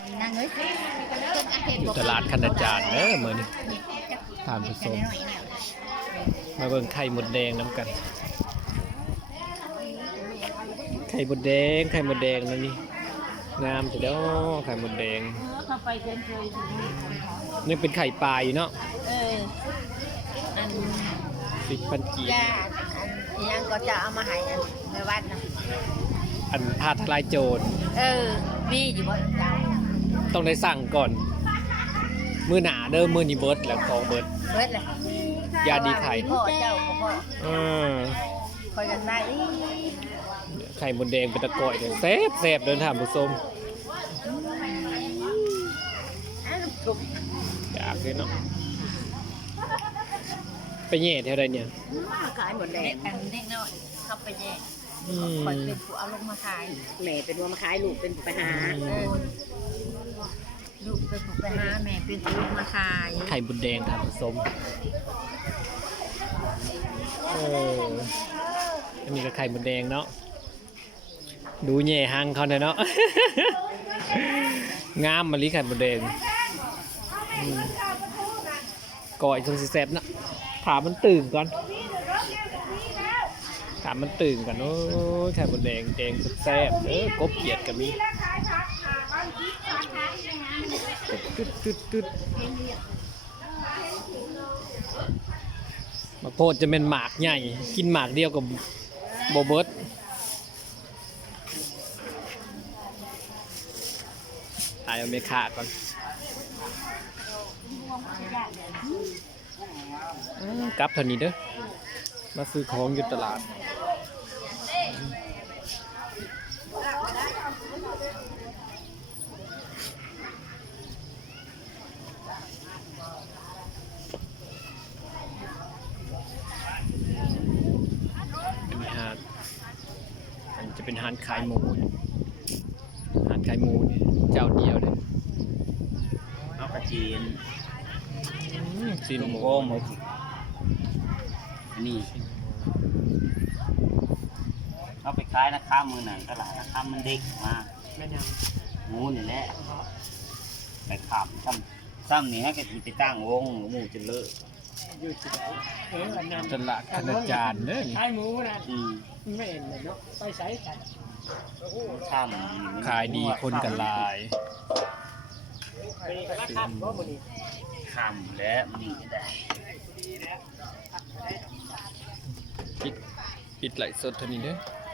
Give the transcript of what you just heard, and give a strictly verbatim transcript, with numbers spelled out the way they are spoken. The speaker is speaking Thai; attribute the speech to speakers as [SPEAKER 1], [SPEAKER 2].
[SPEAKER 1] นั่งเอ้ย
[SPEAKER 2] อยู่ตลาดคณาจารย์เด้อมื้อนี้ทานผู้ชมมาเบิ่งไข่มดแดงน้ำกันไข่มดแดงไข่มดแดงนั่นนี่งามจังเด้อไข่มดแดง
[SPEAKER 1] เข้าไปเฉยๆ
[SPEAKER 2] นี่เป็นไข่ปลาอยู่เนาะ
[SPEAKER 1] เอออัน
[SPEAKER 2] สิบพันกีบ
[SPEAKER 1] ย่าอันยังก็จะเอามาให้อันในวัดนะ
[SPEAKER 2] อันพาทลายโจร
[SPEAKER 1] เออมีอยู่บ่จ้า
[SPEAKER 2] ต้องได้สั่งก่อนมื้อหนาเด้อมื้อนี้เบิดแล้วของเบิด
[SPEAKER 1] เบิดเลย
[SPEAKER 2] ยาดีไข่
[SPEAKER 1] พ่อเจ้าพ่อ
[SPEAKER 2] เออ
[SPEAKER 1] คอยกันได้
[SPEAKER 2] ไข่มดแดงเป็นตะกอยเนี่ยแซ่บแซ่บเดินทางผู้ชมอยากเลยเนาะไปแย่เท่าไรเนี่ย
[SPEAKER 1] ขายหมดแดงอันเด็กน้อยเข้าไปแย่คอยเป็นผู้เอาลงมาขายแม่เป็นผู้มาขายลูกเป็นผู้ไปหาลูกเป็นผู้ไปหาแม่เป็นผู้มาขาย
[SPEAKER 2] ไข่มดแดงทางผู้ชมเอออันนี้ก็ไข่มดแดงเนาะดูแย่หังเขาเนาะงามมาลิไข่มดแดงก่อยจนสิแซ่บนะถามมันตื่นก่อนถามมันตื่นก่อนโอ้ไข่มดแดงแดงแซ่บเออกบเกียดกับมีตึ๊ดตึ๊ดตึ๊ดมาโพดจะเป็นหมากใหญ่กินหมากเดียวกับโบเบิร์ตถ่ายเอาเมฆาก่อนกลับเท่านี้เด้อมาซื้อของอยู่ตลาดเป็นหาดมันจะเป็นหาดขายหมูหาดขายหมูนี่เจ้าเดียวเลย
[SPEAKER 3] เอากระจีน
[SPEAKER 2] ซีนหมู
[SPEAKER 3] โก้หมูนี่เอาไปขายนะข้ามมือหนังตลาดนะข้ามมันเด็กมากหมูนี่แหละไปขับซ้ำซ้ำนี่ให้กระจีไปตั้งวงหมูจะเลอะ
[SPEAKER 2] ตลาดคณาจารย์เนี่ย
[SPEAKER 4] ขายหมูนะไม่
[SPEAKER 3] เ
[SPEAKER 4] ห็นเลยเนาะไปใช้กัน
[SPEAKER 3] ข้าม
[SPEAKER 2] ขายดีคนกันลาย
[SPEAKER 3] ข้ามแล้วมันดีได้
[SPEAKER 2] ปิดปิดไหลสดเท่านี้เด้อ